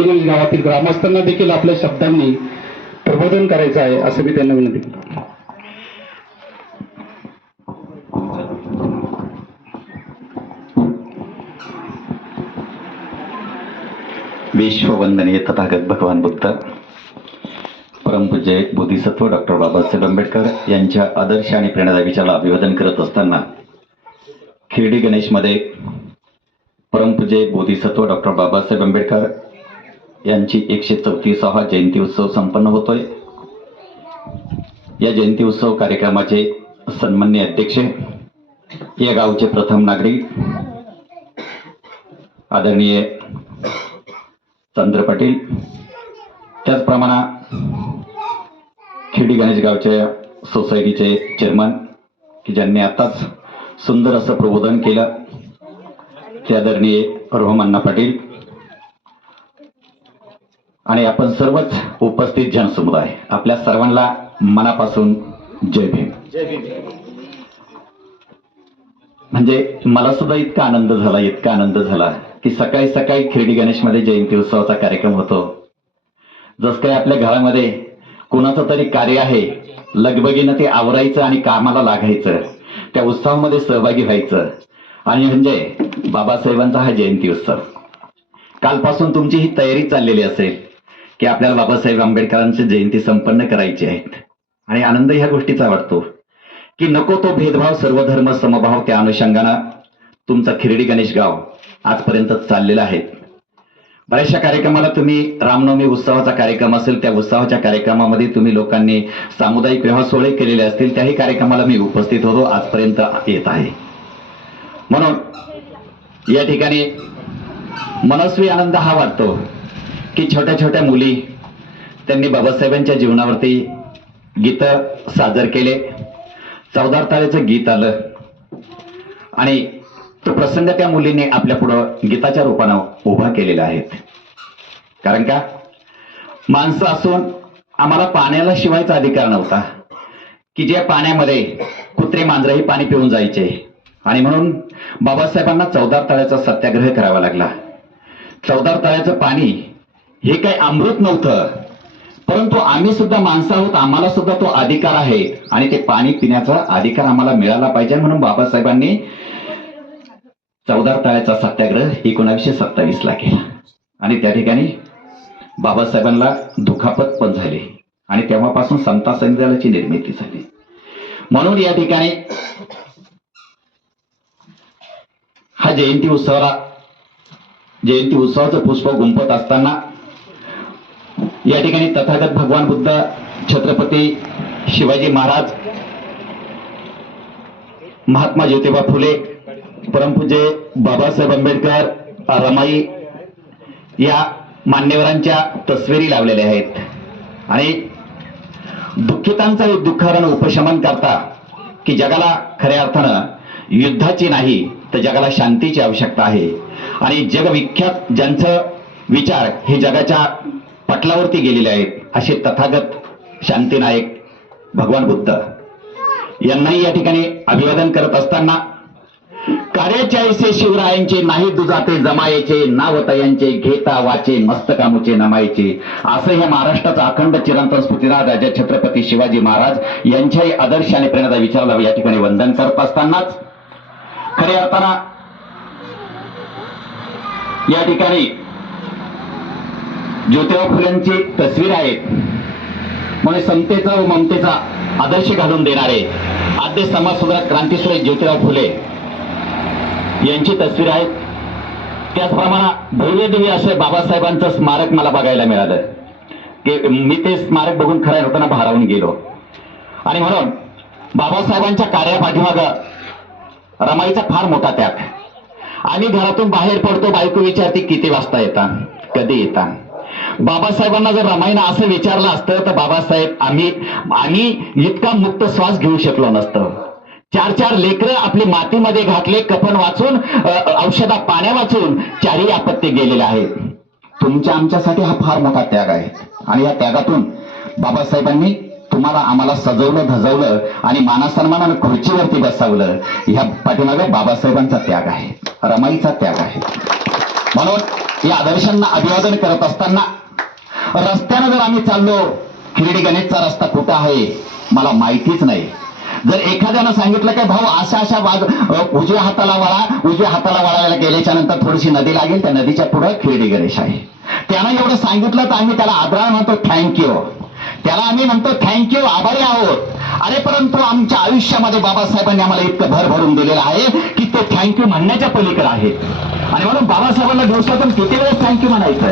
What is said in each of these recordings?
खिरडीगंज गावातील ग्रामस्थांना देखील आपल्या शब्दांनी प्रबोधन करायचं आहे असं मी त्यांना विनंती करतो. विश्ववंदनीय तथागत भगवान बुद्ध परमपूज्य बोधिसत्व डॉक्टर बाबासाहेब आंबेडकर यांच्या आदर्श आणि प्रेरणादायी विचाराला अभिवादन करत असताना खिरडी गणेशमध्ये परमपूज्य बोधिसत्व डॉक्टर बाबासाहेब आंबेडकर यांची 134वा जयंती उत्सव संपन्न होतोय. या जयंती उत्सव कार्यक्रमाचे सन्माननीय अध्यक्ष, या गावचे प्रथम नागरिक आदरणीय चंद्र पाटील, त्याचप्रमाणे खिरडी गणेश गावच्या सोसायटीचे चेअरमन की ज्यांनी आताच सुंदर असं प्रबोधन केलं, ते आदरणीय रोहमण्णा पाटील आणि आपण सर्वच उपस्थित जनसमुदाय, आपल्या सर्वांना मनापासून जय भीम. म्हणजे मला सुद्धा इतका आनंद झाला की सकाळी सकाळी खिरडी गणेशमध्ये जयंती उत्सवाचा कार्यक्रम होतो. जस काही आपल्या घरामध्ये कोणाचं तरी कार्य आहे, लगबगीनं ते आवरायचं आणि कामाला लागायचं, त्या उत्सवामध्ये सहभागी व्हायचं. आणि म्हणजे बाबासाहेबांचा हा जयंती उत्सव कालपासून तुमची ही तयारी चाललेली असेल की आपल्याला बाबासाहेब आंबेडकरांची जयंती संपन्न करायची आहे. आणि आनंद ह्या गोष्टीचा वाटतो की नको तो भेदभाव, सर्वधर्म समभाव, त्या अनुषंगानं तुमचा खिरडी गणेश गाव आजपर्यंत चाललेला आहे. बऱ्याचशा कार्यक्रमाला तुम्ही रामनवमी उत्सवाचा कार्यक्रम असेल, त्या उत्सवाच्या कार्यक्रमामध्ये तुम्ही लोकांनी सामुदायिक विवाह सोहळे केलेले असतील, त्याही कार्यक्रमाला मी उपस्थित होतो, आजपर्यंत येत आहे. म्हणून या ठिकाणी मनस्वी आनंद हा वाटतो की छोट्या छोट्या मुली त्यांनी बाबासाहेबांच्या जीवनावरती गीतं सादर केले. चवदार तारेचं गीत आलं आणि तो प्रसंग त्या मुलीने आपल्या पुढं गीताच्या रूपानं उभा केलेला आहे. कारण का, माणसं असून आम्हाला पाण्याला शिवायचा अधिकार नव्हता की ज्या पाण्यामध्ये कुत्रे मांजरही पाणी पिऊन जायचे. आणि म्हणून बाबासाहेबांना चवदार तळ्याचा सत्याग्रह करावा लागला. चवदार तळ्याचं पाणी हे काही अमृत नव्हतं, परंतु आम्ही सुद्धा माणसं आहोत, आम्हाला सुद्धा तो अधिकार आहे आणि ते पाणी पिण्याचा अधिकार आम्हाला मिळाला पाहिजे. म्हणून बाबासाहेबांनी चवदार तळ्याचा सत्याग्रह 1927 ला केला. आणि त्या ठिकाणी बाबासाहेबांना दुखापत पण झाली आणि तेव्हापासून समता संविधानाची निर्मिती झाली. म्हणून या ठिकाणी हा जयंती उत्सवाचं पुष्प गुंफत असताना या ठिकाणी तथागत भगवान बुद्ध, छत्रपती शिवाजी महाराज, महात्मा ज्योतिबा फुले, परमपूज्य बाबासाहेब आंबेडकर, रमाई या मान्यवरांच्या तस्वीरी लावलेल्या आहेत. आणि दुःखितांचा दुःखानं उपशमन करता की जगाला खऱ्या अर्थानं युद्धाची नाही तर जगाला शांतीची आवश्यकता आहे. आणि जगविख्यात ज्यांचं विचार हे जगाच्या पटलावरती गेलेले आहेत असे तथागत शांतीनायक भगवान बुद्ध यांनाही या ठिकाणी अभिवादन करत असताना, कार्याचे ऐसे शिवरायांचे नाही दुजाते जमायचे, नावतयांचे घेता वाचे मस्तकामुचे नमायचे, असं हे महाराष्ट्राचा अखंड चिरंतन स्फूर्तिराज राजा छत्रपती शिवाजी महाराज यांच्याही आदर्श आणि प्रेरणादायी विचाराला या ठिकाणी वंदन करत असतानाच खऱ्या अर्थानं या ठिकाणी ज्योतिबा फुलेंची तस्वीर आहे. म्हणजे समतेचा व ममतेचा आदर्श घालून देणारे आद्य समाजसुधारक क्रांतीसूर्य ज्योतिबा फुले यांची तस्वीर आहे. त्याचप्रमाणे भव्य दिव्य असं बाबासाहेबांचं स्मारक मला बघायला मिळालं की मी ते स्मारक बघून खऱ्या अर्थानं भारावून गेलो. आणि म्हणून बाबासाहेबांच्या कार्यापाठीमागं रमाईचा फार मोठा त्याग. आम्ही घरातून बाहेर पडतो, बायको विचारते किती वाजता येता, कधी येता. बाबासाहेबांना जर रमाईनं असं विचारलं असतं तर बाबासाहेब आम्ही इतका मुक्त श्वास घेऊ शकलो नसतो. 4 लेकरं आपली मातीमध्ये घातले, कफन वाचून, औषधा पाण्या वाचून 4ही आपत्ती गेलेले आहेत. तुमच्या आमच्यासाठी हा फार मोठा त्याग आहे. आणि या त्यागातून बाबासाहेबांनी तुम्हाला आम्हाला सजवलं, धजवलं आणि मानासन्मानानं खुर्चीवरती बसवलं. ह्या पाठीमागे बाबासाहेबांचा त्याग आहे, रमाईचा त्याग आहे. म्हणून या आदर्शांना अभिवादन करत असताना रस्त्यानं जर आम्ही चाललो, शिर्डी गणेशचा रस्ता कुठं आहे मला माहितीच नाही. जर एखाद्यानं सांगितलं की भाऊ अशा उजव्या हाताला वळायला गेल्याच्या नंतर थोडीशी नदी लागेल, त्या नदीच्या पुढे शिर्डी गणेश आहे. त्यानं एवढं सांगितलं तर आम्ही त्याला आदराने म्हणतो थँक्यू. त्याला आम्ही म्हणतो थँक्यू, आभारी आहोत. अरे परंतु आमच्या आयुष्यामध्ये बाबासाहेबांनी आम्हाला इतकं भर भरून दिलेलं आहे की ते थँक्यू म्हणण्याच्या पलीकडे आहे. आणि म्हणून बाबासाहेबांना दिवसातून किती वेळेस थँक्यू म्हणायचं.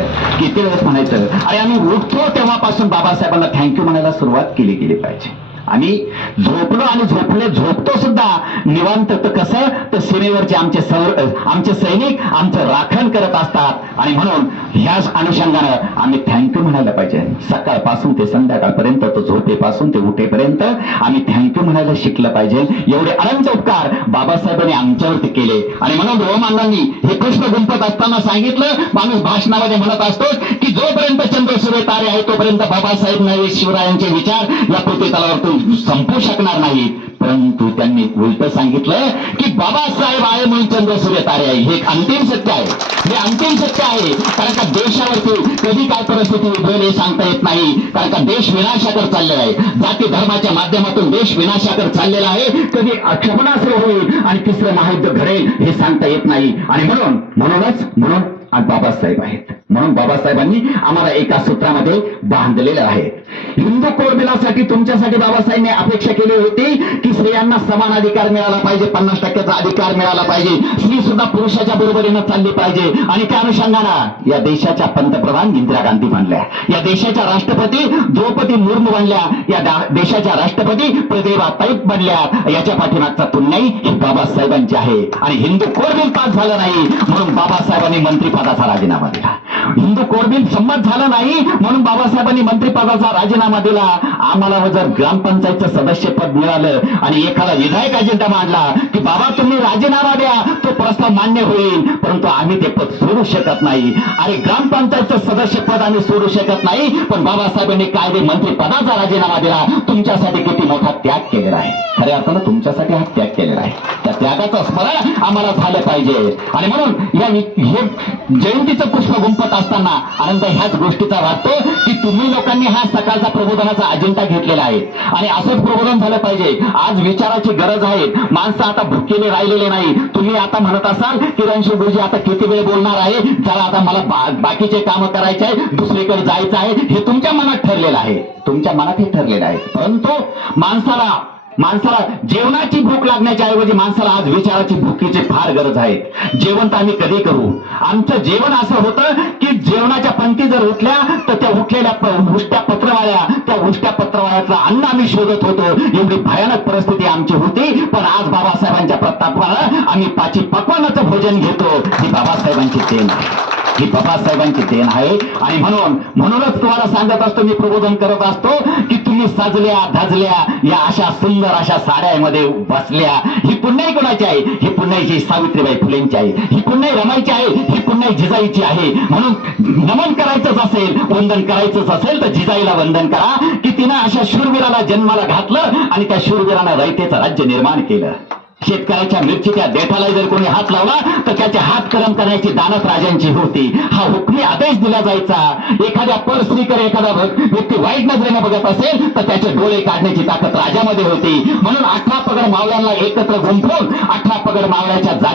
आणि आम्ही उठतो तेव्हापासून बाबासाहेबांना थँक्यू म्हणायला सुरुवात केली पाहिजे. आम्ही झोपलो आणि झोपतो सुद्धा निवांत. तर कसं, तर सीमेवरचे आमचे सैनिक आमचं राखण करत असतात. आणि म्हणून ह्याच अनुषंगानं आम्ही थँक्यू म्हणायला पाहिजे. सकाळपासून ते संध्याकाळपर्यंत, तो झोपेपासून ते उठेपर्यंत आम्ही थँक्यू म्हणायला शिकलं पाहिजे. एवढे अनंत उपकार बाबासाहेबांनी आमच्यावरती केले. आणि म्हणून रोहमानांनी हे कृष्ण गुंफत असताना सांगितलं, माणूस भाषणामध्ये म्हणत असतो की जोपर्यंत चंद्र सूर्य तारे आहे तोपर्यंत बाबासाहेब नव्हे शिवरायांचे विचार या पृथ्वी तलावरतून संपू शकणार नाहीत. परंतु त्यांनी उलट सांगितलं की बाबासाहेब आहे म्हणून चंद्र सूर्य तारे आहे. हे अंतिम सत्य आहे. कारण का देशावरती कधी काय परिस्थिती उद्भवेल हे सांगता येत नाही. कारण का देश विनाशाकडे चाललेला आहे. जाती धर्माच्या माध्यमातून देश विनाशाकडे चाललेला आहे. कधी क्षेपणास्त्र होईल आणि तिसरं महायुद्ध घडेल हे सांगता येत नाही. आणि म्हणून आज बाबासाहेब आहेत. म्हणून बाबासाहेबांनी आम्हाला एका सूत्रामध्ये बांधलेलं आहे. हिंदू कोड बिलासाठी तुमच्यासाठी बाबासाहेबांनी अपेक्षा केली होती की स्त्रियांना समान अधिकार मिळाला पाहिजे, 50% अधिकार मिळाला पाहिजे, स्त्री सुद्धा पुरुषाच्या बरोबरीनं चालली पाहिजे. आणि त्या अनुषंगानं या देशाच्या पंतप्रधान इंदिरा गांधी बनल्या, या देशाच्या राष्ट्रपती द्रौपदी मुर्मू बनल्या, या देशाच्या राष्ट्रपती प्रतिभा ताईप बनल्या. याच्या पाठीमागचा पुण्याई हे बाबासाहेबांचे आहे. आणि हिंदू कोड बिल पास झालं नाही म्हणून बाबासाहेबांनी मंत्रिपदाचा राजीनामा दिला. हिंदू कोड बिल संमत झालं नाही म्हणून बाबासाहेबांनी मंत्रिपदाचा राजीनामा दिला. आम्हाला जर ग्रामपंचायतचं सदस्यपद मिळालं आणि एखादा विधायक अजेंडा मांडला की बाबा तुम्ही राजीनामा द्या, तो प्रस्ताव मान्य होईल, परंतु आम्ही ते पद सोडू शकत नाही. अरे ग्रामपंचायतचं सदस्यपद आम्ही सोडू शकत नाही, पण बाबासाहेबांनी कायदे मंत्रिपदाचा राजीनामा दिला. तुमच्यासाठी किती मोठा त्याग केलेला आहे. खऱ्या अर्थानं तुमच्यासाठी हा त्याग केलेला आहे. त्या त्यागाचं स्मरण आम्हाला झालं पाहिजे. आणि म्हणून हे जयंतीचं पुष्प गुंफत असताना आनंद ह्याच गोष्टीचा वाटतो की तुम्ही लोकांनी हा सकाळचा प्रबोधनाचा अजेंडा घेतलेला आहे. आणि असंच प्रबोधन झालं पाहिजे. आज विचाराची गरज आहे. माणसं आता भुकेले राहिलेले नाही. तुम्ही आता म्हणत असाल की रणशेठ गुरुजी आता किती वेळ बोलणार आहे, चला आता मला बाकीचे कामं करायचे आहे, दुसरीकडे जायचं आहे. हे तुमच्या मनात ठरलेलं आहे. परंतु माणसाला जेवणाची भूक लागण्याच्या ऐवजी माणसाला आज विचाराची भुकीची फार गरज आहे. जेवण तर आम्ही कधी करू. आमचं जेवण असं होतं की जेवणाच्या पंक्ती जर उठल्या तर त्या उठलेल्या उष्ट्या पत्रवाळ्यातलं अन्न आम्ही शोधत होतो. एवढी भयानक परिस्थिती आमची होती. पण आज बाबासाहेबांच्या प्रतापानं आम्ही पाची पक्वानाचं भोजन घेतो. ही बाबासाहेबांची देण आहे. आणि म्हणूनच तुम्हाला सांगत असतो, मी प्रबोधन करत असतो की तुम्ही सजल्या धजल्या या अशा सुंदर अशा साड्यामध्ये बसल्या. ही पुण्याई कोणाची आहे? ही पुण्याईची सावित्रीबाई फुलेंची आहे. ही पुण्याई रमाईची आहे. ही पुण्याई जिजाईची आहे. म्हणून नमन करायचंच असेल, वंदन करायचंच असेल तर जिजाईला वंदन करा की तिनं अशा शूरवीराला जन्माला घातलं आणि त्या शूरवीरानं रयतेचं राज्य निर्माण केलं. शेतकऱ्याच्या मिरचीच्या देठाला जर कोणी हात लावला तर त्याचे हात करम करण्याची दानत राजांची होती. हा हुकमी आदेश दिला जायचा. एखाद्या परस्त्रीकडे एखादा व्यक्ती वाईट नजरेने बघत असेल तर त्याचे डोळे काढण्याची ताकद राजामध्ये होती. म्हणून 18 पगड मावळ्यांना एकत्र गुंफून 18 पगड मावळ्याच्या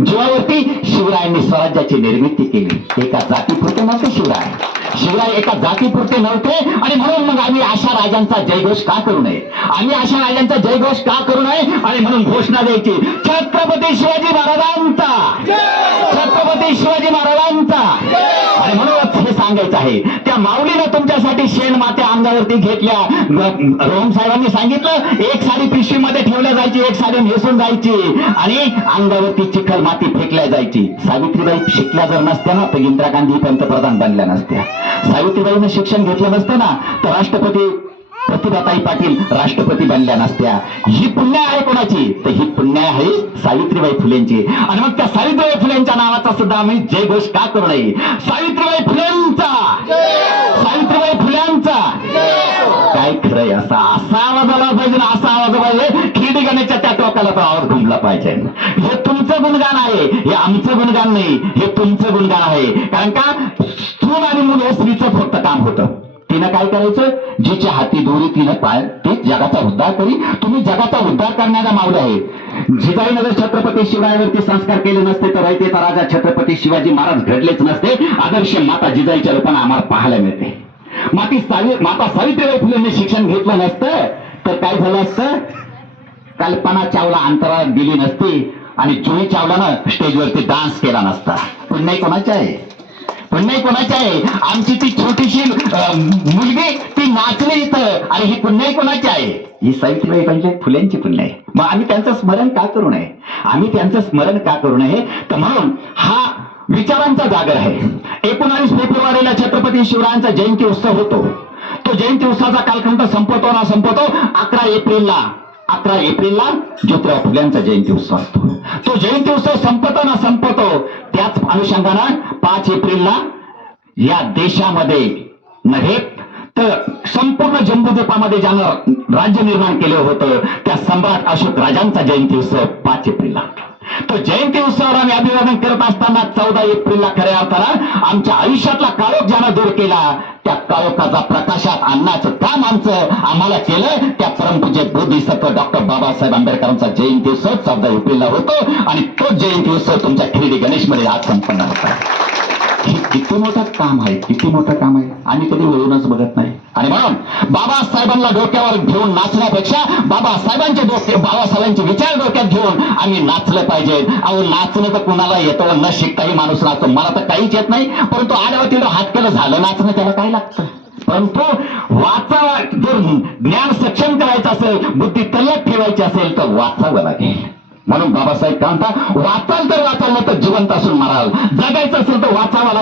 जीवावरती शिवरायांनी स्वराज्याची निर्मिती केली. एका जातीपुरते नव्हते शिवराय एका जातीपुरते नव्हते. आणि म्हणून मग आम्ही अशा राजांचा जयघोष का करू नये? आणि म्हणून घोषणा द्यायची, छत्रपती शिवाजी महाराजांचा. आणि म्हणूनच हे सांगायचं आहे, त्या माऊलीनं तुमच्यासाठी शेण मात्या अंगावरती घेतल्या. रोहन साहेबांनी सांगितलं, एक साडी पिशवीमध्ये ठेवल्या जायची, एक साडी नेसून जायची आणि अंगावरती चिखल माती फेकल्या जायची. सावित्रीबाई शिकल्या जर नसत्या ना तर इंदिरा गांधी पंतप्रधान बनल्या नसत्या. सावित्रीबाईनं शिक्षण घेतलं नसतं ना तर राष्ट्रपती प्रतिभाताई पाटील राष्ट्रपती बनल्या नसत्या. ही पुण्य आहे कोणाची? तर ही पुण्य आहे सावित्रीबाई फुलेंची. आणि मग त्या सावित्रीबाई फुलेंच्या नावाचा सुद्धा आम्ही जयघोष का करू नये? सावित्रीबाई फुलेंचा काय खरंय? असा आवाज आला पाहिजे ना, असा आवाज पाहिजे. शिर्डी गणेशच्या त्या टोकाला तो आवाज घुमला पाहिजे. हे तुमचं गुणगान आहे, हे आमचं गुणगान नाही, हे तुमचं गुणगान आहे. कारण का सून आणि मुलं स्त्रीचं फक्त काम होतं. तिनं काय करायचं, जिच्या हाती दोरी तिनं पाय, ते जगाचा उद्धार करी. तुम्ही जगाचा उद्धार करणारा मावळे आहे. जिजाईनं जर छत्रपती शिवाजीवरती संस्कार केले नसते तर रयतेचा राजा छत्रपती शिवाजी महाराज घडलेच नसते. आदर्श माता जिजाईच्या रूपाने आम्हाला पाहायला मिळते. माता सावित्रीबाई फुलेंनी शिक्षण घेतलं नसतं तर काय झालं असतं, कल्पना चावला अंतराळात गेली नसती आणि जुही चावलानं स्टेजवरती डान्स केला नसता. पुण्य कोणाचे आहे, पुण्य कोणाचे आहे. आमची ती छोटीशी मुलगी ती नाचली इथं आणि ही पुण्य कोणाची आहे, ही सावित्रीबाई फुले फुलेंची पुण्य आहे. मग आम्ही त्यांचं स्मरण का करू नये, आम्ही त्यांचं स्मरण का करू नये. तर म्हणून हा विचारांचा जागर आहे. 19 फेब्रुवारीला छत्रपती शिवरायांचा जयंती उत्सव होतो. तो जयंती उत्सवाचा कालखंड संपतो ना संपतो 11 एप्रिलला ज्योतिराव फुल्यांचा जयंती उत्सव असतो. तो जयंती उत्सव संपतो ना संपतो त्याच अनुषंगानं 5 एप्रिलला या देशामध्ये नव्हे तर संपूर्ण जम्बूद्वीपामध्ये ज्यानं राज्य निर्माण केलं होतं त्या सम्राट अशोक राजांचा जयंती उत्सव 5 एप्रिलला. तो जयंती उत्सवाला आम्ही अभिवादन करत असताना 14 एप्रिलला खऱ्या अर्थानं आमच्या आयुष्यातला काळोख ज्यानं दूर केला त्या काळोखाचा प्रकाशात आणण्याचं काम आम्हाला केलं. त्या परमपूज्य बोधिसत्व डॉक्टर बाबासाहेब आंबेडकरांचा जयंती उत्सव 14 एप्रिलला होतो आणि तो जयंती उत्सव तुमच्या खिरडी गणेशमध्ये आज संपन्न होता. हे किती मोठं काम आहे, किती मोठं काम आहे. आम्ही कधी वळूनच बघत नाही. आणि म्हणून बाबासाहेबांना डोक्यावर घेऊन नाचण्यापेक्षा बाबासाहेबांचे विचार डोक्यात घेऊन आम्ही नाचलं पाहिजे. अहो नाचणं तर कुणाला येतं, न शिकताही माणूस नाचतो. मला तर काहीच येत नाही, परंतु आल्यावर तिथं हात केलं झालं नाचणं, त्याला काय लागतं. परंतु वाचावा, जर ज्ञान सक्षम करायचं असेल, बुद्धी तल्लख ठेवायची असेल तर वाचावं लागेल. म्हणून बाबासाहेब काय म्हणतात, वाचाल तर वाचाल नाही तर जिवंत असून माराल. जगायचं असेल तर वाचावं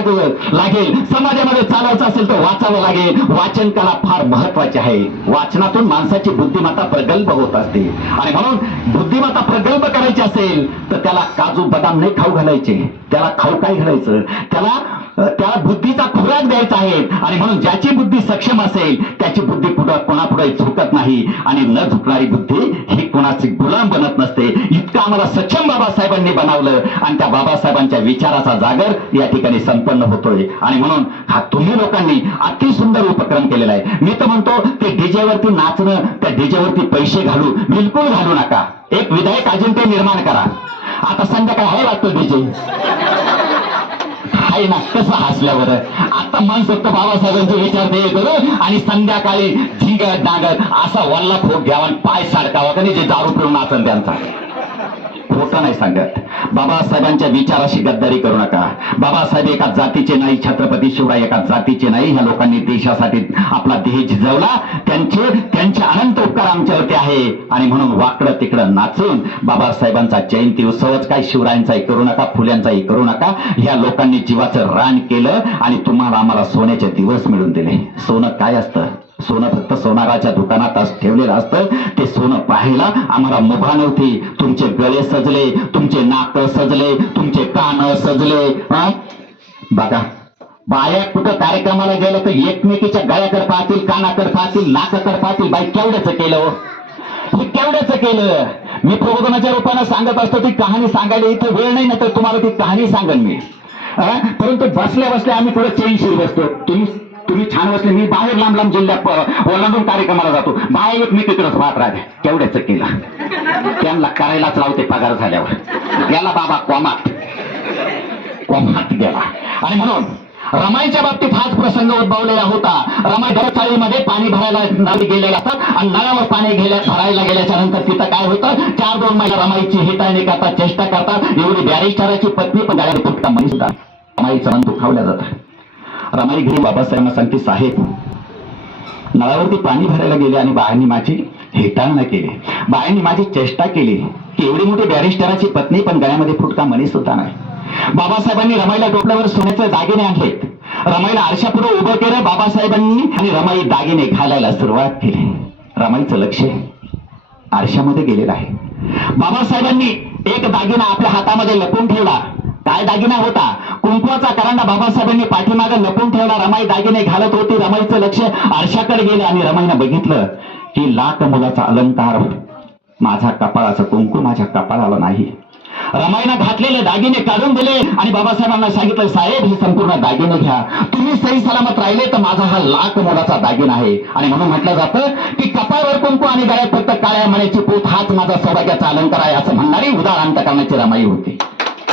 लागेल. समाजामध्ये चालायचं असेल तर वाचावं लागेल. वाचन कला फार महत्वाची आहे. वाचनातून माणसाची बुद्धिमत्ता प्रगल्भ होत असते. आणि म्हणून बुद्धिमत्ता प्रगल्भ करायची असेल तर त्याला काजू बदाम नाही खाऊ घालायचे, त्याला खाऊ काय घालायचं, त्याला बुद्धीचा खुराक द्यायचा आहे. आणि म्हणून ज्याची बुद्धी सक्षम असेल त्याची बुद्धी कोणापुढे झुकत नाही आणि न झुकणारी बुद्धी ही कोणाची गुलाम बनत नसते. इतकं आम्हाला सक्षम बाबासाहेबांनी बनवलं आणि त्या बाबासाहेबांच्या विचाराचा जागर या ठिकाणी संपन्न होतोय. आणि म्हणून हा तुम्ही लोकांनी अति सुंदर उपक्रम केलेला आहे. मी तर म्हणतो ते डीजेवरती नाचणं, त्या डीजेवरती पैसे बिलकुल घालू नका. एक विधायक अजिंक्य निर्माण करा. आता संध्याकाळी आहे वाटतं डीजे आहे ना, कसं हसल्यावर आता मन फक्त बाबासाहेबांचे विचार ते करू आणि संध्याकाळी झिंगत डांगत असा वल्ला फोक घ्यावा आणि पाय सारखावा का नाही, जे दारू पिऊन नाचन त्यांचा. खोटं नाही सांगत. बाबासाहेबांच्या विचाराशी गद्दारी करू नका. बाबासाहेब एका जातीचे नाही, छत्रपती शिवराय एका जातीचे नाही. ह्या लोकांनी देशासाठी आपला देह झिजवला. त्यांचे अनंत उपकार आमच्यावरती आहे. आणि म्हणून वाकडं तिकडं नाचून बाबासाहेबांचा जयंती उत्सवच काय शिवरायांचाही करू नका, फुल्यांचाही करू नका. ह्या लोकांनी जीवाचं रान केलं आणि तुम्हाला आम्हाला सोन्याचे दिवस मिळून दिले. सोनं काय असतं, सोनं फक्त सोनाराच्या दुकानात ठेवलेलं असतं. ते सोनं पाहायला आम्हाला मुभा नव्हती. तुमचे गळे सजले, तुमचे नाक सजले, तुमचे कान सजले. बघा बाया कुठं कार्यक्रमाला गेलं तर एकमेकीच्या गळ्याकडे पाहतील, कानाकडे पाहतील, नाकाकडे पाहतील. बाई केवढ्याचं केलं, हे केवढ्याचं केलं. मी प्रबोधनाच्या रूपानं सांगत असतो. ती कहाणी सांगायला इथं वेळ नाही ना तर तुम्हाला ती कहाणी सांगन मी. परंतु बसल्या बसल्या आम्ही थोडं चेंजशीर बसतो. तुम्ही छान बसले. मी बाहेर लांब लांब जिल्ह्यात ओलांडून कार्यक्रमाला जातो. बाहेर एक मी तिकडंच पाहत राहते. केवढ्याचं केलं, त्यांना करायलाच लावते पगार झाल्यावर. गेला बाबा कोमात गेला. आणि म्हणून रमाईच्या बाबतीत हाच प्रसंग उद्भवलेला होता. रमाई दरचाळीमध्ये पाणी भरायला नळी गेलेला असतात आणि नळावर पाणी भरायला गेल्याच्या नंतर तिथं काय होतं, 4-2 महिला रमाईची हिताळणी करतात, चेष्टा करतात. एवढी बॅरिस्टराची पत्नी पण गाड्या फुटका म्हणी सुद्धा रमाईचं मन दुखावल्या जातं. रमाई घरी बाबासाहेबांना सांगते, साहेब नळावरती पाणी भरायला गेले आणि बायांनी माझी हेटाळणं केली, बायांनी माझी चेष्टा केली की एवढी मोठी बॅरिस्टराची पत्नी पण गळ्यामध्ये फुटका मणी सुद्धा नाही. बाबासाहेबांनी रमाईला डोक्यावर सोन्याचे दागिने आणलेत. रमाईला आरशापुढे उभं केलं बाबासाहेबांनी आणि रमाई दागिने घालायला सुरुवात केली. रमाईचं लक्ष आरशामध्ये गेलेलं आहे. बाबासाहेबांनी एक दागिना आपल्या हातामध्ये लपून ठेवला. काय दागिना होता, कुंकवाचा करंडा बाबासाहेबांनी पाठीमागे लपून ठेवला. रमाई दागिने घालत होती. रमाईचं लक्ष आरशाकडे गेलं आणि रमाईनं बघितलं की लाख मुलाचा अलंकार माझा कपाळाचं कुंकू माझ्या कपाळाला नाही. रमाईनं घातलेले दागिने काढून दिले आणि बाबासाहेबांना सांगितलं, साहेब हे संपूर्ण दागिने घ्या, तुम्ही सही सलामत राहिले तर माझा हा लाख मोलाचा दागिना आहे. आणि म्हणून म्हटलं जातं की कपाळावर कुंकू आणि गळ्यात फक्त काळ्या मण्याची पोत हाच माझा सौभाग्याचा अलंकार आहे असं म्हणणारी उदार अंतकरणाची रमाई होती.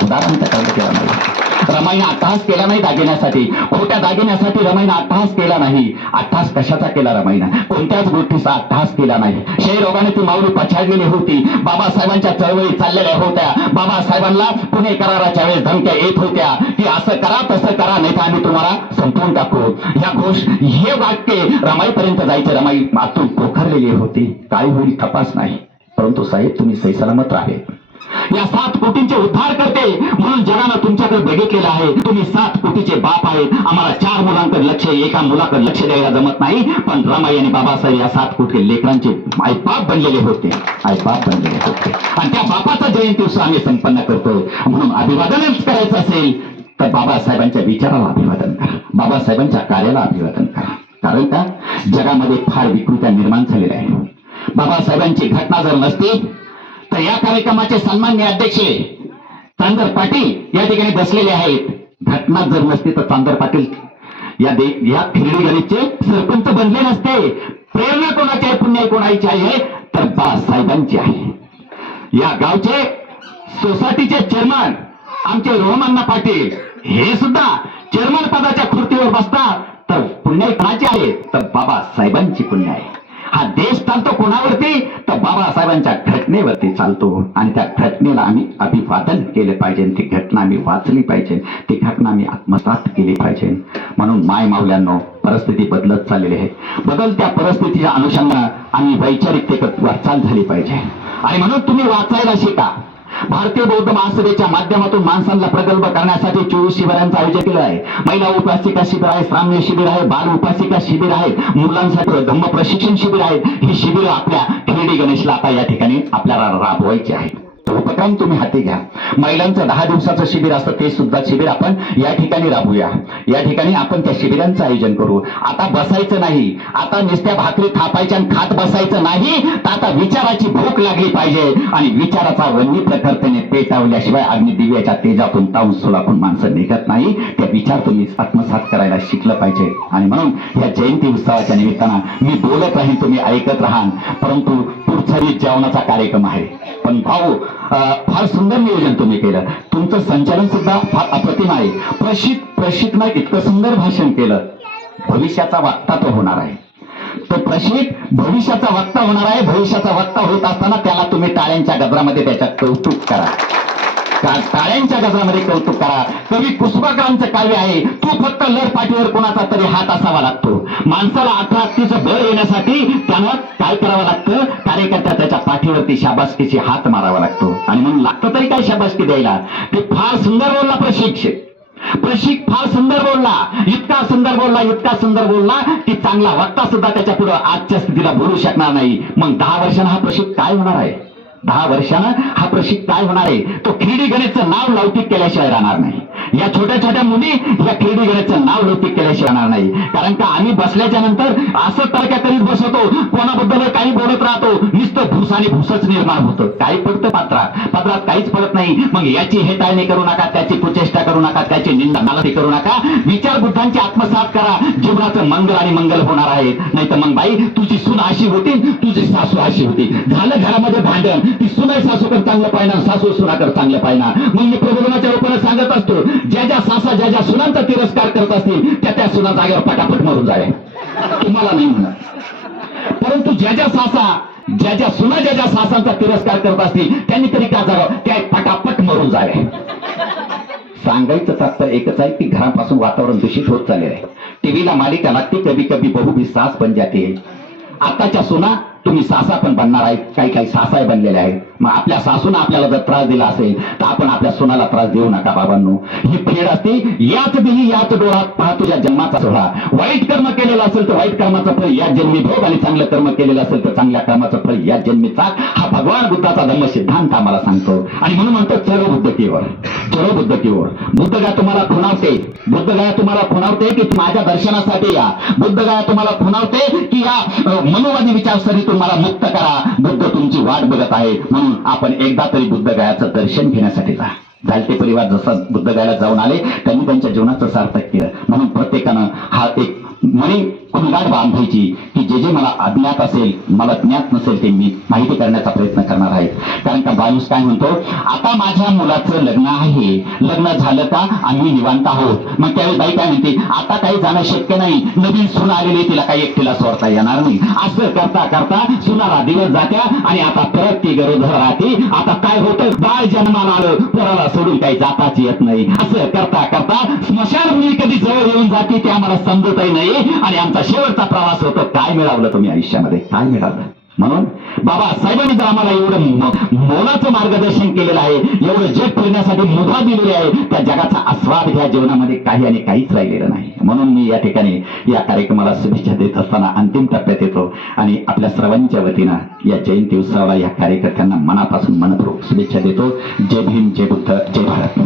उदार अंतकरणाची रमाई. रमाईने अट्टहास केला नाही दागिन्यासाठी, खोट्या दागिन्यासाठी रमाईने अट्टहास केला नाही. अट्टहास कशाचा केला रमाईनं? कोणत्याच गोष्टीचा अट्टहास केला नाही. क्षयरोगाने ती माऊली पछाडलेली होती. बाबासाहेबांच्या चळवळी चाललेल्या होत्या. बाबासाहेबांना पुणे कराराच्या वेळेस धमक्या येत होत्या की असं करा तसं करा नाही तर आम्ही तुम्हाला संपवून टाकू. हे वाक्य रमाईपर्यंत जायचे. रमाई आतून पोखरलेली होती. काय होईल तपास नाही, परंतु साहेब तुम्ही सही सलामत राहे. या 7 कोटींचे उद्धार करते म्हणून जगानं तुमच्याकडे बघितलेलं आहे. तुम्ही 7 कोटीचे बाप आहेत. आम्हाला 4 मुलांकडे लक्ष, एका मुलाकडे लक्ष द्यायला जमत नाही. पण रमाई आणि बाबासाहेब या 7 कोटी लेकरांचे आईबाप बनलेले होते. आईबाप बनलेले होते आणि त्या बापाचा जयंती उत्सव आम्ही संपन्न करतो. म्हणून अभिवादनच करायचं असेल तर बाबासाहेबांच्या विचाराला अभिवादन करा, बाबासाहेबांच्या कार्याला अभिवादन करा. कारण का जगामध्ये फार विकृत्या निर्माण झालेल्या आहेत. बाबासाहेबांची घटना जर नसती तर या कार्यक्रमाचे सन्माननीय अध्यक्ष चांदर पाटील या ठिकाणी बसलेले आहेत. घटना जर नसती तर चांदर पाटील या खिरडी गणेशचे सरपंच बनले नसते. प्रेरणा कोणाची आहे, पुण्य कोणाची आहे तर बाबासाहेबांची आहे. या गावचे सोसायटीचे चेअरमन आमचे रोहमअण्णा पाटील हे सुद्धा चेअरमन पदाच्या खुर्चीवर बसतात तर पुण्य कोणाची आहे तर बाबासाहेबांची पुण्य आहे. हा देश चालतो कोणावरती तर बाबासाहेबांच्या घटनेवरती चालतो आणि त्या घटनेला आम्ही अभिवादन केले पाहिजे. ती घटना आम्ही वाचली पाहिजे, ती घटना आम्ही आत्मसात केली पाहिजे. म्हणून माय मावल्यांनो परिस्थिती बदलत चाललेली आहे. बदलत्या परिस्थितीच्या अनुषंगाने आम्ही वैचारिकतेकडे वाटचाल झाली पाहिजे आणि म्हणून तुम्ही वाचायला शिका. भारतीय बौद्ध महासभेच्या माध्यमातून माणसांना प्रगल्भ करण्यासाठी 24 शिबिरांचं आयोजन केलं आहे. महिला उपासिका शिबिर आहे, श्राम्य शिबिर आहे, बाल उपासिका शिबिर आहे, मुलांसाठी धम्म प्रशिक्षण शिबिर आहेत. ही शिबिर आपल्या खिरडी गणेशला आता या ठिकाणी आपल्याला राबवायची आहे. उपक्रम तुम्ही हाती घ्या. महिलांचं 10 दिवसाचं शिबिर असतं ते सुद्धा शिबिर आपण या ठिकाणी राबवूया. या ठिकाणी आपण त्या शिबिरांचं आयोजन करू. आता बसायचं नाही, आता नुसत्या भाकरी थापायच्या आणि खात बसायचं नाही, तर आता विचाराची भूक लागली पाहिजे आणि विचाराचा वन्नी प्रखरतेने पेटावल्याशिवाय अग्नी दिव्याच्या तेजातून ताऊन सुलाखून माणसं निघत नाही. त्या विचार तुम्ही आत्मसात करायला शिकलं पाहिजे. आणि म्हणून या जयंती उत्सवाच्या निमित्तानं मी बोलत राहीन, तुम्ही ऐकत राहाल. परंतु पुढचा जेवणाचा कार्यक्रम आहे. पण भाऊ फार सुंदर नियोजन तुम्ही केलं. तुमचं संचालन सुद्धा फार अप्रतिम आहे. प्रशिक्षण इतकं सुंदर भाषण केलं. भविष्याचा वक्ता तो होणार आहे. तो भविष्याचा वक्ता होणार आहे. भविष्याचा वक्ता होत असताना त्याला तुम्ही टाळ्यांच्या गजरामध्ये त्याच्या कौतुक करा. टाळ्यांच्या गजरामध्ये कौतुक करा. कवी कुसुमाकरांचं काव्य आहे, तू फक्त लढ पाठीवर कोणाचा तरी हात असावा लागतो. माणसाला 18 बळ येण्यासाठी त्यानं काय करावं लागतं, कार्यकर्त्या त्याच्या पाठीवरती शाबासकीची हात मारावा लागतो. आणि म्हणून लागतं तरी काय शाबासकी द्यायला. ते फार सुंदर बोलला प्रशिक फार सुंदर बोलला, इतका सुंदर बोलला की चांगला वक्ता सुद्धा त्याच्या पुढे आजच्या स्थितीला बोलू शकणार नाही. मग 10 वर्षांना हा प्रशिक काय होणार आहे? 10 वर्षानं हा प्रशिक काय होणार आहे? तो खिरडी गणेशचं नाव लौकिक केल्याशिवाय राहणार नाही. या छोट्या छोट्या मुली या खिरडी गणेशचं नाव लौकिक केल्याशिवाय राहणार नाही. कारण का आम्ही बसल्याच्या नंतर असं तर्क करीत बसवतो, कोणाबद्दल काही बोलत राहतो, नुसतं भूस आणि भूसच निर्माण होतं. काही पडतं पत्रात काहीच पडत नाही. मग याची हेटाळणी करू नका, त्याची कुचेष्टा करू नका, त्याची निंदा नालती करू नका. विचार बुद्धांची आत्मसात करा. जीवनाचं मंगल आणि मंगल होणार आहे. नाही तर मग बाई तुझी सून अशी होती, तुझी सासू अशी होती, झालं घरामध्ये भांडण. ती सुनाई सासूकडे चांगलं पाहिजे, सासू सुनाकडे चांगलं पाहिजे. मग मी प्रबोधनाच्या रूपाने सांगत असतो, ज्या सासा ज्या सुनांचा तिरस्कार करत असतील त्या सुना जागेवर पटापट मरून जावे. तुम्हाला नाही म्हणत, परंतु ज्या सासांचा तिरस्कार करत असतील त्यांनी तरी का जावं, त्या पटापट मरून जावे. सांगायचं तात्पर्य एकच आहे की घरापासून वातावरण दूषित होत चालले आहे. टीव्हीला मालिका लागते, कभी कभी बहू भी सास बन जाती है. आताच्या सुना तुम्ही सासा पण बनणार आहेत, काही सासाय बनलेले आहेत. मग आपल्या सासूना आपल्याला जर त्रास दिला असेल तर आपण आपल्या सुनाला त्रास देऊ नका बाबांनो. ही फेड असते, याच दिली याच डोळ्यात पहा तुझ्या जन्माचा सोहळा. वाईट कर्म केलेलं असेल तर वाईट कर्माचं फळ या जन्मी भोग आणि चांगलं कर्म केलेलं असेल तर चांगल्या कर्माचं फळ या जन्मीचा. हा भगवान बुद्धाचा धम्म सिद्धांत आम्हाला सांगतो. आणि म्हणून म्हणतो सर्व बुद्ध केवळ चलो बुद्ध की ओर. बुद्धगया तुम्हाला खुणावते, बुद्धगया तुम्हाला खुणावते की माझ्या दर्शनासाठी या. बुद्धगया तुम्हाला खुणावते की या मनोवादी विचारसरणीतून मला मुक्त करा. बुद्ध तुमची वाट बघत आहे. म्हणून आपण एकदा तरी बुद्धगयाचं दर्शन घेण्यासाठी जा. झालते परिवार जसं बुद्धगयाला जाऊन आले त्यांनी त्यांच्या जीवनाचं सार्थक केलं. म्हणून प्रत्येकानं हा एक मणी खुणगाठ बांधायची की जे जे मला अज्ञात असेल, मला ज्ञात नसेल ते मी माहिती करण्याचा प्रयत्न करणार आहे. कारण का माणूस काय म्हणतो, आता माझ्या मुलाचं लग्न आहे, लग्न झालं का आम्ही निवांत आहोत. मग त्यावेळी बाई काय म्हणते, आता काही जाणं शक्य नाही, नवीन सून आलेली तिला काही एकटीला सोडता येणार नाही. असं करता करता सुनाला दिवस जात्या आणि आता परत ती गरोदर राहते. आता काय होतं, बाळ जन्माला आलं, पोराला सोडून काही जाताच येत नाही. असं करता करता स्मशानभूमी कधी जवळ येऊन जाते ते आम्हाला समजतही नाही आणि आमचा शेवटचा प्रवास होतो. काय मिळवलं तुम्ही आयुष्यामध्ये, काय मिळवलं? म्हणून बाबासाहेबांनी जर आम्हाला एवढं मोलाचं मार्गदर्शन केलेलं आहे, एवढं जग फिरण्यासाठी मुभा दिलेली आहे, त्या जगाचा आस्वाद घ्या. जीवनामध्ये काही आणि काहीच राहिलेलं नाही. म्हणून मी या ठिकाणी या कार्यक्रमाला शुभेच्छा देत असताना अंतिम टप्प्यात येतो आणि आपल्या सर्वांच्या वतीनं या जयंती उत्सवाला या कार्यकर्त्यांना मनापासून मनपूर्वक शुभेच्छा देतो. जय भीम, जय बुद्ध, जय भारत.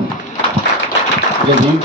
जय भीम.